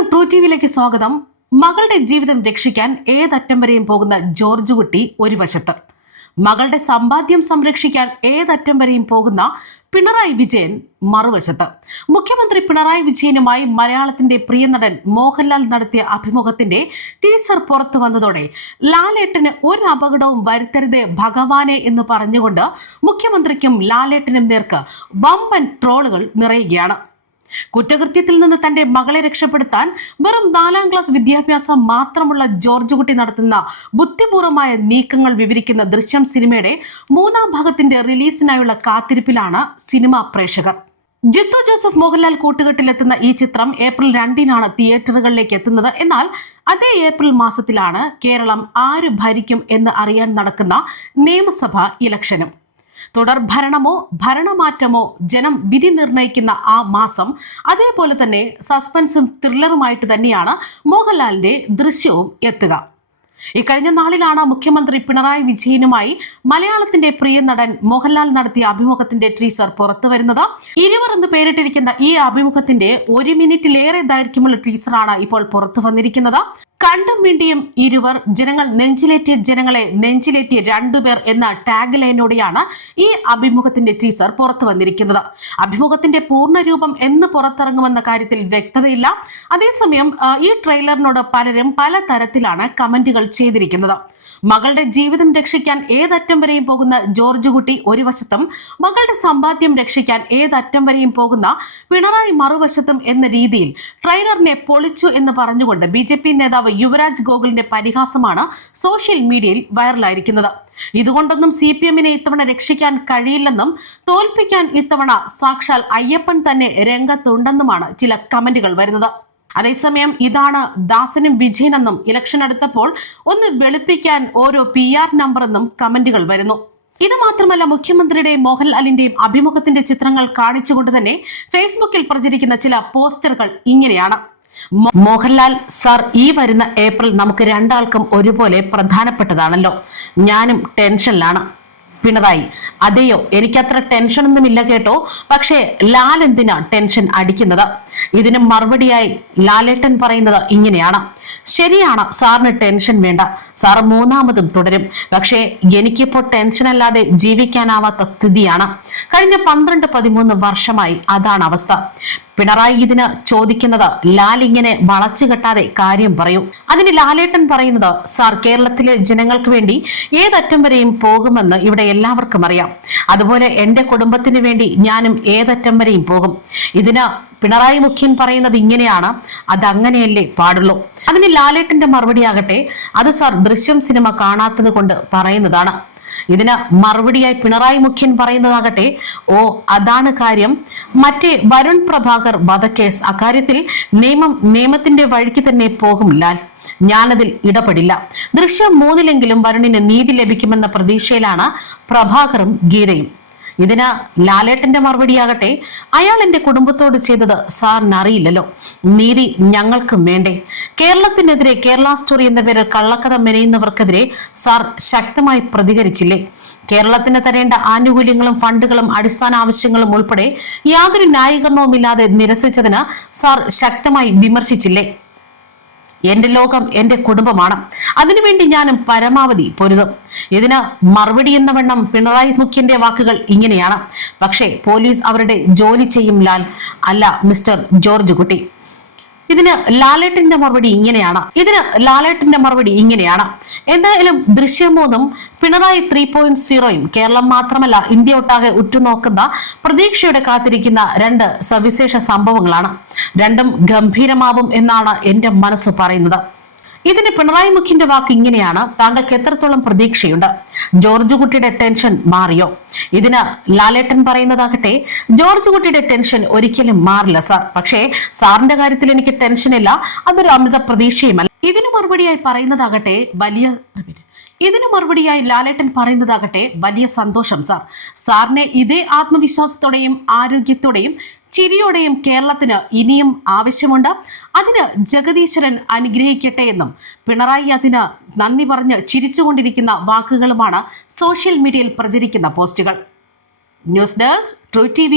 നമസ്കാരം, ട്രൂ ടിവിയിലേക്ക് സ്വാഗതം. മകളുടെ ജീവിതം രക്ഷിക്കാൻ ഏതറ്റം വരെയും പോകുന്ന ജോർജ് കുട്ടി ഒരു വശത്ത്, മകളുടെ സമ്പാദ്യം സംരക്ഷിക്കാൻ ഏതറ്റം വരെയും പോകുന്ന പിണറായി വിജയൻ മറുവശത്ത്. മുഖ്യമന്ത്രി പിണറായി വിജയനുമായി മലയാളത്തിന്റെ പ്രിയ നടൻ മോഹൻലാൽ നടത്തിയ അഭിമുഖത്തിന്റെ ടീസർ പുറത്തു വന്നതോടെ ലാലേട്ടന് ഒരു അപകടവും വരുത്തരുതേ ഭഗവാനെ എന്ന് പറഞ്ഞുകൊണ്ട് മുഖ്യമന്ത്രിക്കും ലാലേട്ടനും നേർക്ക് വമ്പൻ ട്രോളുകൾ നിറയുകയാണ്. കുറ്റകൃത്യത്തിൽ നിന്ന് തന്റെ മകളെ രക്ഷപ്പെടുത്താൻ വെറും 4ാം ക്ലാസ് വിദ്യാഭ്യാസം മാത്രമുള്ള ജോർജ് കുട്ടി നടത്തുന്ന ബുദ്ധിപൂർവമായ നീക്കങ്ങൾ വിവരിക്കുന്ന ദൃശ്യം സിനിമയുടെ 3ാം ഭാഗത്തിന്റെ റിലീസിനായുള്ള കാത്തിരിപ്പിലാണ് സിനിമാ പ്രേക്ഷകർ. ജിത്തു ജോസഫ് മോഹൻലാൽ കൂട്ടുകെട്ടിലെത്തുന്ന ഈ ചിത്രം ഏപ്രിൽ 2-നാണ് തിയേറ്ററുകളിലേക്ക് എത്തുന്നത്. എന്നാൽ അതേ ഏപ്രിൽ മാസത്തിലാണ് കേരളം ആര് ഭരിക്കും എന്ന് അറിയാൻ നടക്കുന്ന നിയമസഭാ ഇലക്ഷനും. തുടർ ഭരണമോ ഭരണമാറ്റമോ ജനം വിധി നിർണയിക്കുന്ന ആ മാസം അതേപോലെ തന്നെ സസ്പെൻസും ത്രില്ലറുമായിട്ട് തന്നെയാണ് മോഹൻലാലിന്റെ ദൃശ്യവും എത്തുക. ഇക്കഴിഞ്ഞ നാളിലാണ് മുഖ്യമന്ത്രി പിണറായി വിജയനുമായി മലയാളത്തിന്റെ പ്രിയ നടൻ മോഹൻലാൽ നടത്തിയ അഭിമുഖത്തിന്റെ ടീസർ പുറത്തു വരുന്നത്. 20 എന്ന് പേരിട്ടിരിക്കുന്ന ഈ അഭിമുഖത്തിന്റെ 1 മിനിറ്റിലേറെ ദൈർഘ്യമുള്ള ടീസറാണ് ഇപ്പോൾ പുറത്തു വന്നിരിക്കുന്നത്. കണ്ടും വേണ്ടിയും ഇരുവർ, ജനങ്ങൾ നെഞ്ചിലേറ്റിയ ജനങ്ങളെ നെഞ്ചിലേറ്റിയ 2 പേർ എന്ന ടാഗ് ലൈനോടെയാണ് ഈ അഭിമുഖത്തിന്റെ ടീസർ പുറത്തു വന്നിരിക്കുന്നത്. അഭിമുഖത്തിന്റെ പൂർണ്ണരൂപം എന്ന് പുറത്തിറങ്ങുമെന്ന കാര്യത്തിൽ വ്യക്തതയില്ല. അതേസമയം ഈ ട്രെയിലറിനോട് പലരും പല തരത്തിലാണ് കമന്റുകൾ ചെയ്തിരിക്കുന്നത്. മകളുടെ ജീവിതം രക്ഷിക്കാൻ ഏതറ്റം വരെയും പോകുന്ന ജോർജ് കുട്ടി ഒരു വശത്തും, മകളുടെ സമ്പാദ്യം രക്ഷിക്കാൻ ഏതറ്റം വരെയും പോകുന്ന പിണറായി മറുവശത്തും എന്ന രീതിയിൽ ട്രെയിലറിനെ പൊളിച്ചു എന്ന് പറഞ്ഞുകൊണ്ട് BJP നേതാവ് യുവരാജ് ഗോകുലിന്റെ പരിഹാസമാണ് സോഷ്യൽ മീഡിയയിൽ വൈറലായിരിക്കുന്നത്. ഇതുകൊണ്ടൊന്നും CPM-നെ ഇത്തവണ രക്ഷിക്കാൻ കഴിയില്ലെന്നും തോൽപ്പിക്കാൻ ഇത്തവണ സാക്ഷാൽ അയ്യപ്പൻ തന്നെ രംഗത്തുണ്ടെന്നുമാണ് ചില കമന്റുകൾ വരുന്നത്. അതേസമയം ഇതാണ് ദാസനും വിജയനെന്നും ഇലക്ഷൻ അടുത്തപ്പോൾ ഒന്ന് വെളുപ്പിക്കാൻ ഓരോ PR നമ്പർ എന്നും കമന്റുകൾ വരുന്നു. ഇത് മാത്രമല്ല, മുഖ്യമന്ത്രിയുടെയും മോഹൻലാലിന്റെയും അഭിമുഖത്തിന്റെ ചിത്രങ്ങൾ കാണിച്ചുകൊണ്ട് തന്നെ ഫേസ്ബുക്കിൽ പ്രചരിക്കുന്ന ചില പോസ്റ്ററുകൾ ഇങ്ങനെയാണ്. മോഹൻലാൽ സാർ, ഈ വരുന്ന ഏപ്രിൽ നമുക്ക് രണ്ടാൾക്കും ഒരുപോലെ പ്രധാനപ്പെട്ടതാണല്ലോ. ഞാനും ടെൻഷനിലാണ്. പിണറായി: അതെയോ, എനിക്കത്ര ടെൻഷനൊന്നുമില്ല കേട്ടോ. പക്ഷേ ലാൽ എന്തിനാ ടെൻഷൻ അടിക്കുന്നത്? ഇതിന് മറുപടിയായി ലാലേട്ടൻ പറയുന്നത് ഇങ്ങനെയാണ്: ശരിയാണ്, സാറിന് ടെൻഷൻ വേണ്ട, സാർ 3ാമതും തുടരും. പക്ഷേ എനിക്കിപ്പോൾ ടെൻഷൻ അല്ലാതെ ജീവിക്കാനാവാത്ത സ്ഥിതിയാണ്. കഴിഞ്ഞ 12-13 വർഷമായി അതാണ് അവസ്ഥ. പിണറായി ഇതിന് ചോദിക്കുന്നത് ലാൽ ഇങ്ങനെ വളച്ചു കെട്ടാതെ കാര്യം പറയൂ. അതിന് ലാലേട്ടൻ പറയുന്നത്: സാർ, കേരളത്തിലെ ജനങ്ങൾക്ക് വേണ്ടി ഏതറ്റം വരെയും പോകുമെന്ന് ഇവിടെ എല്ലാവർക്കും അറിയാം. അതുപോലെ എന്റെ കുടുംബത്തിന് വേണ്ടി ഞാനും ഏതറ്റം വരെയും പോകും. ഇതിന് പിണറായി മുഖ്യൻ പറയുന്നത് ഇങ്ങനെയാണ്: അതങ്ങനെയല്ലേ പാടുള്ളൂ. അതിന് ലാലേട്ടന്റെ മറുപടിയാകട്ടെ: അത് സാർ ദൃശ്യം സിനിമ കാണാത്തത് കൊണ്ട് പറയുന്നതാണ്. ഇതിന് മറുപടിയായി പിണറായി മുഖ്യൻ പറയുന്നതാകട്ടെ: ഓ, അതാണ് കാര്യം. മറ്റേ വരുൺ പ്രഭാകർ വധക്കേസ്, അക്കാര്യത്തിൽ നിയമത്തിന്റെ വഴിക്ക് തന്നെ പോകും ലാൽ. ഞാനതിൽ ഇടപെടില്ല. ദൃശ്യം 3-ലെങ്കിലും വരുണിന് നീതി ലഭിക്കുമെന്ന പ്രതീക്ഷയിലാണ് പ്രഭാകറും ഗീതയും. ഇതിന് ലാലേട്ടന്റെ മറുപടിയാകട്ടെ: അയാൾ എന്റെ കുടുംബത്തോട് ചെയ്തത് സാറിന് അറിയില്ലല്ലോ. നീതി ഞങ്ങൾക്കും വേണ്ടേ? കേരളത്തിനെതിരെ കേരള സ്റ്റോറി എന്ന പേരിൽ കള്ളക്കഥ മെനയുന്നവർക്കെതിരെ സാർ ശക്തമായി പ്രതികരിച്ചില്ലേ? കേരളത്തിന് തരേണ്ട ആനുകൂല്യങ്ങളും ഫണ്ടുകളും അടിസ്ഥാന ആവശ്യങ്ങളും ഉൾപ്പെടെ യാതൊരു ന്യായീകരണവുമില്ലാതെ നിരസിച്ചതിന് സാർ ശക്തമായി വിമർശിച്ചില്ലേ? എന്റെ ലോകം എന്റെ കുടുംബമാണ്, അതിനുവേണ്ടി ഞാനും പരമാവധി പൊരുതും. ഇതിന് മറുപടി എന്ന വണ്ണം പിണറായി മുഖ്യന്റെ വാക്കുകൾ ഇങ്ങനെയാണ്: പക്ഷേ പോലീസ് അവരുടെ ജോലി ചെയ്യും ലാൽ, അല്ല മിസ്റ്റർ ജോർജ് കുട്ടി. ഇതിന് ലാലേട്ടന്റെ മറുപടി ഇങ്ങനെയാണ്. എന്തായാലും ദൃശ്യം 3-ഉം പിണറായി 3.0-യും കേരളം മാത്രമല്ല ഇന്ത്യ ഒട്ടാകെ ഉറ്റുനോക്കുന്ന പ്രതീക്ഷയോടെ കാത്തിരിക്കുന്ന 2 സവിശേഷ സംഭവങ്ങളാണ്. രണ്ടും ഗംഭീരമാവും എന്നാണ് എന്റെ മനസ്സ് പറയുന്നത്. ഇതിന് പിണറായി മുഖ്യന്റെ വാക്ക് ഇങ്ങനെയാണ്: താങ്കൾക്ക് എത്രത്തോളം പ്രതീക്ഷയുണ്ട്? ജോർജ് കുട്ടിയുടെ ടെൻഷൻ മാറിയോ? ഇതിന് ലാലേട്ടൻ പറയുന്നതാകട്ടെ: ജോർജ് കുട്ടിയുടെ ടെൻഷൻ ഒരിക്കലും മാറില്ല സാർ. പക്ഷേ സാറിന്റെ കാര്യത്തിൽ എനിക്ക് ടെൻഷനില്ല, അതൊരു അമിത പ്രതീക്ഷയുമല്ല. ഇതിനു മറുപടിയായി ലാലേട്ടൻ പറയുന്നതാകട്ടെ: വലിയ സന്തോഷം സാർ. സാറിനെ ഇതേ ആത്മവിശ്വാസത്തോടെയും ആരോഗ്യത്തോടെയും ചിരിയോടെയും കേരളത്തിന് ഇനിയും ആവശ്യമുണ്ട്. അതിന് ജഗദീശ്വരൻ അനുഗ്രഹിക്കട്ടെ എന്നും പിണറായി അതിന് നന്ദി പറഞ്ഞ് ചിരിച്ചുകൊണ്ടിരിക്കുന്ന വാക്കുകളുമാണ് സോഷ്യൽ മീഡിയയിൽ പ്രചരിക്കുന്ന പോസ്റ്റുകൾ. News desk, true TV.